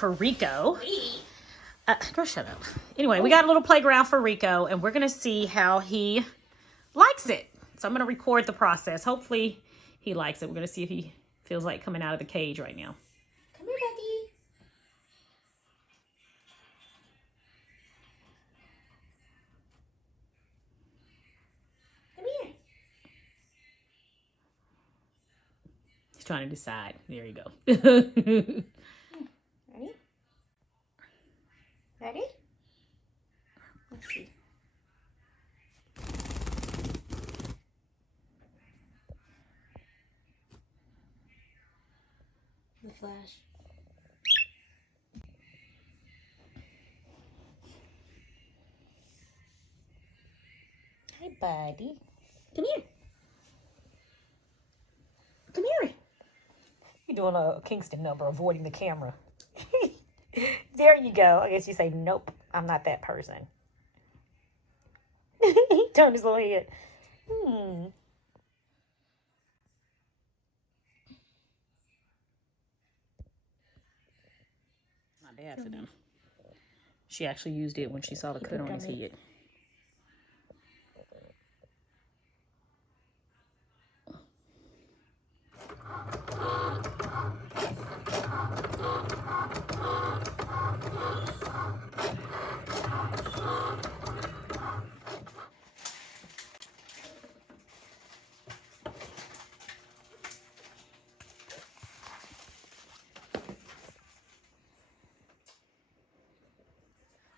for Rico. Girl, shut up. Anyway, we got a little playground for Rico, and we're going to see how he likes it. So I'm going to record the process. Hopefully he likes it. We're going to see if he feels like coming out of the cage right now. Come here, Becky. Come here. He's trying to decide. There you go. Ready? Ready? Let's see. The flash. Hi, buddy. Come here. Come here. You're doing a Kingston number, avoiding the camera. There you go. I guess you say, nope, I'm not that person. He turned his little head. My dad for them. She actually used it when she saw the cut on his head.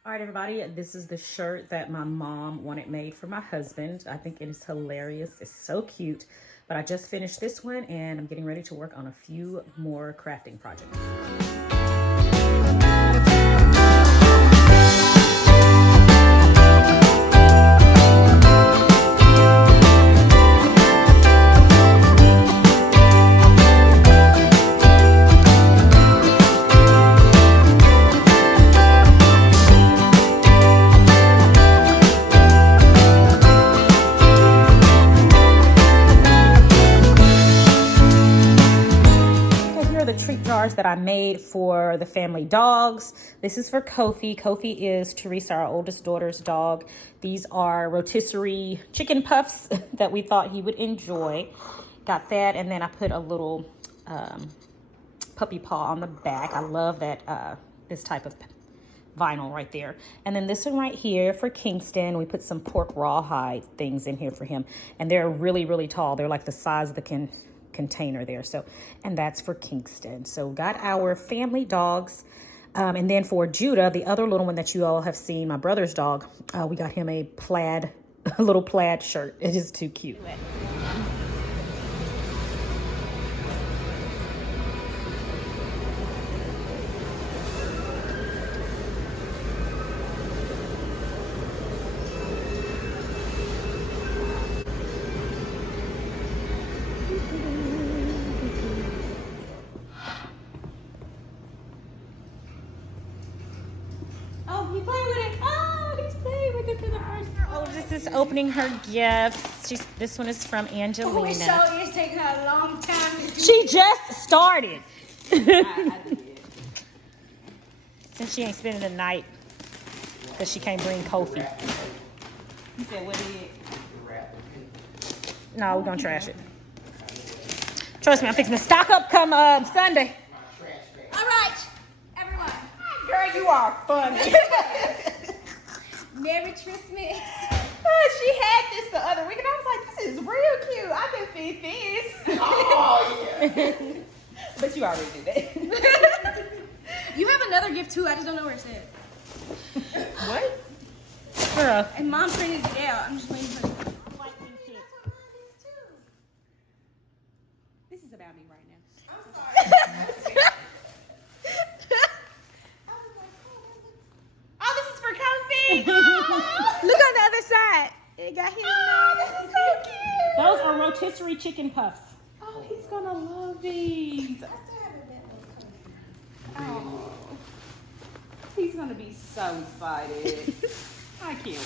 All right, everybody, this is the shirt that my mom wanted made for my husband. I think it is hilarious. It's so cute. But I just finished this one, and I'm getting ready to work on a few more crafting projects. That I made for the family dogs. This is for Kofi. Kofi is Teresa, our oldest daughter's dog. These are rotisserie chicken puffs that we thought he would enjoy. Got that, and then I put a little puppy paw on the back. I love that this type of vinyl right there. And then this one right here for Kingston. We put some pork rawhide things in here for him, and they're really, really tall. They're like the size of the container there. So, and that's for Kingston. So got our family dogs. And then for Judah, the other little one that you all have seen, my brother's dog, we got him a little plaid shirt. It is too cute. Is opening her gifts. This one is from Angelina. Oh, it sure is taking her a long time. She just started. I did. Since she ain't spending the night because she can't bring Kofi. You said what did? No, we're gonna trash it. Trust me, I'm fixing to stock up come Sunday. All right, everyone. Girl, you are funny. Merry Christmas. She had this the other week, and I was like, this is real cute. I can fit this. Oh, yeah. But you already did that. You have another gift, too. I just don't know where it's at. What? Girl. And Mom printed it out. I'm just waiting for it. This is about me right now. I'm sorry. Oh, this is for Kofi. Look on the other side. It got his name. This is so cute. Those are rotisserie chicken puffs. Oh, he's gonna love these. Oh, he's gonna be so excited. I can't wait.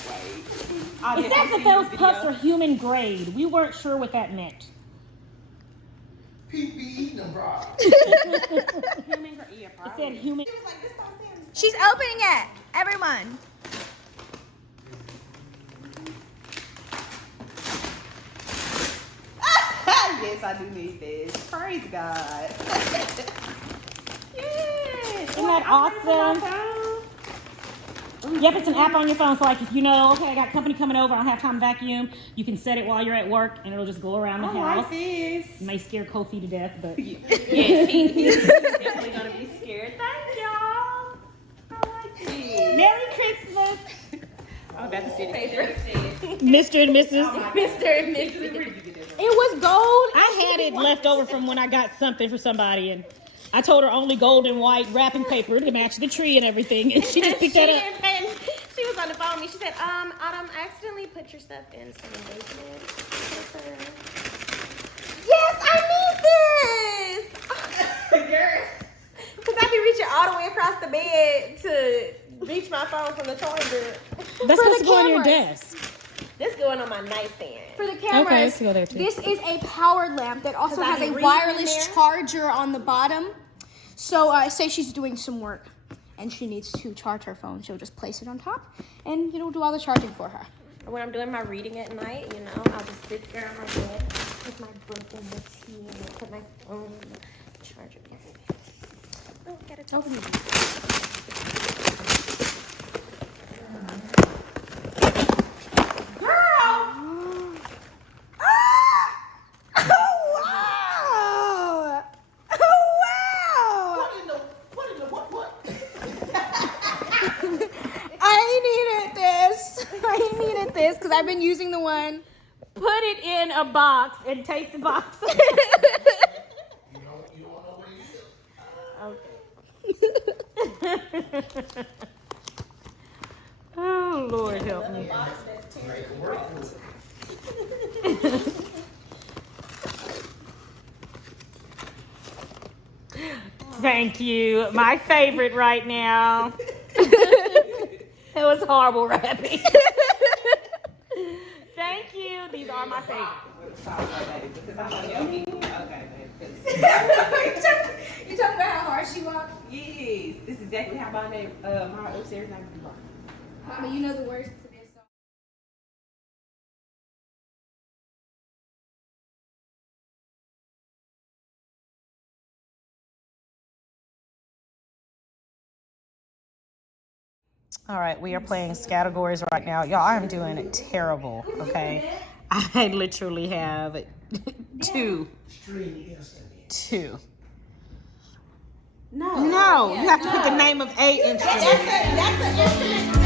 It says that those puffs are human grade. We weren't sure what that meant. People be eating them, bro. It said human. She's opening it. Everyone. Yes, I do need this. Praise God. Yes. Isn't that awesome? Yep, it's an app on your phone. So like if you know, okay, I got company coming over, I don't have time to vacuum, you can set it while you're at work and it'll just go around the I house. like this. It may scare Kofi to death, but Yes, he's definitely gonna be scared. Thank y'all. I like this. Merry Christmas, I'm about to sit paper. Mr. and Mrs. Mr. and Mrs. It was gold. I had it left over from when I got something for somebody, and I told her only gold and white wrapping paper to match the tree and everything, and she just picked that up. She was on the phone with me. She said, Autumn, I accidentally put your stuff in some engagement paper. Yes, I need this! Because I be reaching all the way across the bed to reach my phone from the charger. That's supposed to go on your cameras. desk. This going on my nightstand. For the cameras, Okay, let's go there too. this is a powered lamp that also 'Cause I has be a reading wireless in there. charger on the bottom. So say she's doing some work and she needs to charge her phone, she'll just place it on top and it'll do all the charging for her. Or when I'm doing my reading at night, you know, I'll just sit there on my bed with my book and the tea and put my phone in the charger. Oh, gotta talk. I needed this because I've been using the one. Put it in a box and take the box. You don't know what he did. Oh, Lord help me. Thank you. My favorite right now. It was horrible wrapping. Thank you. These are my favorite. You talking about how hard she walked? Yes, this is exactly how my name, my upstairs name is. Mama, you know the words to this song. All right, we are playing categories right now. Y'all, I am doing terrible, okay? I literally have two. No, you have to pick the name of a instrument. That's an instrument.